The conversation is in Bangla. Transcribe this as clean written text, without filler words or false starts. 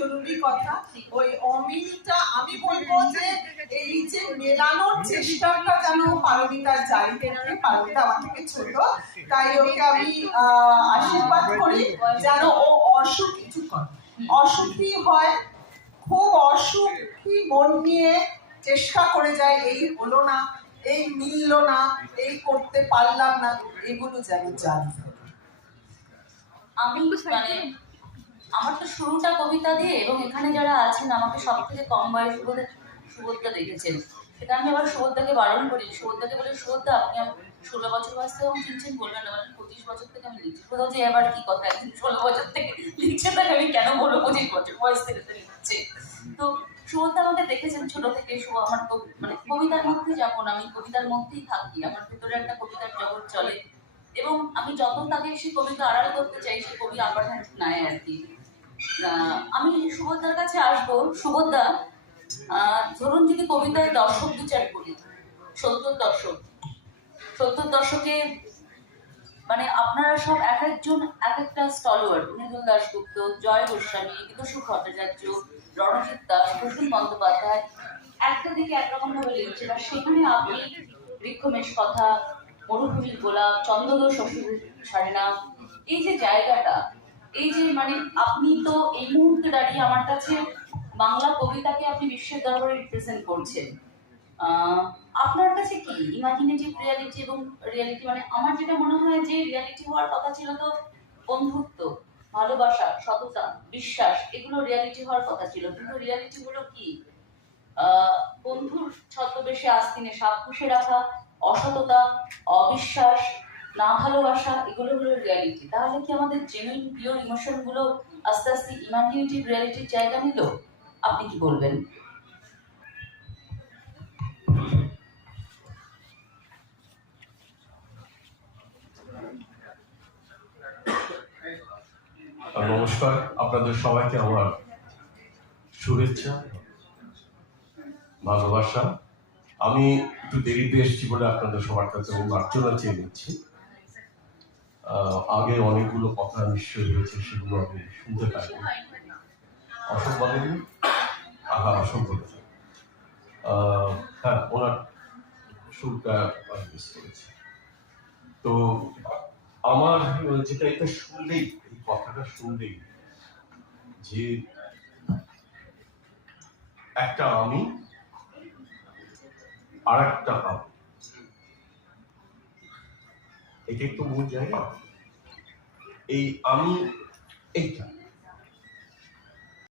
জরুরি কথা। ওই অমিলটা আমি বলবো যে এই যে মেলানোর চেষ্টাটা যেন পারমিতার জারি থেকে, পারমিতা আমার থেকে ছোট, তাই ওকে আমি আশীর্বাদ করি যেন ও অসুখী হয়, খুব অসুখী মন নিয়ে চেষ্টা করে যায়, এই হলো না, এই মিলল না, এই করতে পারলাম না, এগুলো যেন জানি। আমি মানে আমার তো শুরুটা কবিতা দিয়ে, এবং এখানে যারা আছেন আমাকে সব থেকে কম বয়সী বলে সুবোধদা দেখেছেন। সেটা আমি আবার সুবোধদাকে বারণ করি, সুবোধদাকে বলে সুবোধদা আপনি 16 বছর বয়স থেকে আমি চিনছেন, বলবেন না, 25 বছর থেকে আমি লিখছি। কোথাও যে এবার কি কথা, একদিন 16 বছর থেকে লিখছে, তাকে আমি কেন বলবো 25 বছর বয়স থেকে তো লিখছে। তো সুবোধদা আমাকে দেখেছেন ছোট থেকে, আমার মানে কবিতার মধ্যে যখন আমি কবিতার মধ্যেই থাকি, আমার ভিতরে একটা কবিতার জগৎ চলে, এবং আমি যখন তাকে সেই কবিতা আড়াল করতে চাই, সেই কবি আবার নাই আর কি। আমি সুবোধদার কাছে আসবো। সুবোধদা, ধরুন যদি কবিতায় দর্শক বিচার করি, 70 দশকে মানে আপনারা সব এক একজন এক একটা স্টলওয়ার্ড, মৃদুল দাশগুপ্ত, জয় গোস্বামী, বিকশু ভট্টাচার্য, রণজিৎ দাস, প্রসূন বন্দ্যোপাধ্যায় একটা দিকে একরকম ভাবে লিখছেন, আর সেখানে আপনি বৃক্ষমেশ কথা, মরুভূমির গোলাপ, চন্দ্রদোষ অসুর ছাড়ে না, এই যে জায়গাটা, এই যে মানে আপনি তো এই মুহূর্তে দাঁড়িয়ে আমার কাছে বাংলা কবিতাকে আপনি বিশ্বের দরবারে রিপ্রেজেন্ট করছেন। আপনার কাছে কি ইমাজিনেটিভ রিয়ালিটি এবং রিয়ালিটি, মানে আমার যেটা মনে হয় যে রিয়ালিটি হওয়ার কথা ছিল তো বন্ধুত্ব, ভালোবাসা, সততা, বিশ্বাস, এগুলো রিয়ালিটি হওয়ার কথা ছিল, কিন্তু রিয়ালিটি হলো কি বন্ধুর ছদ্মবেশে আস্তিনে সাপ পুষে রাখা, অসততা, অবিশ্বাস, না ভালোবাসা, এগুলো হলো রিয়ালিটি। তাহলে কি আমাদের জেনুইন পিওর ইমোশন গুলো আস্তে আস্তে ইমাজিনেটিভ রিয়ালিটির জায়গা নিল? আপনি কি বলবেন? নমস্কার, আপনাদের সবাইকে আমার শুভেচ্ছা, ভালোবাসা। আমি একটু দেরিতে এসেছি বলে আপনাদের সবার কাছে আমি মার্জনা চেয়ে নিচ্ছি। আগে অনেকগুলো কথা নিশ্চয়ই হয়েছে, সেগুলো আমি শুনতে পাইনি। অসম বলেনি, অসম বলেছে। হ্যাঁ, ওনার সুরটা মিস করেছি। তো আমার যেটা, এটা শুনলেই, এই কথাটা শুনলেই যে একটা আমি আর একটা আমি, এটাই তো মূল জায়গা। এই আমি এইটা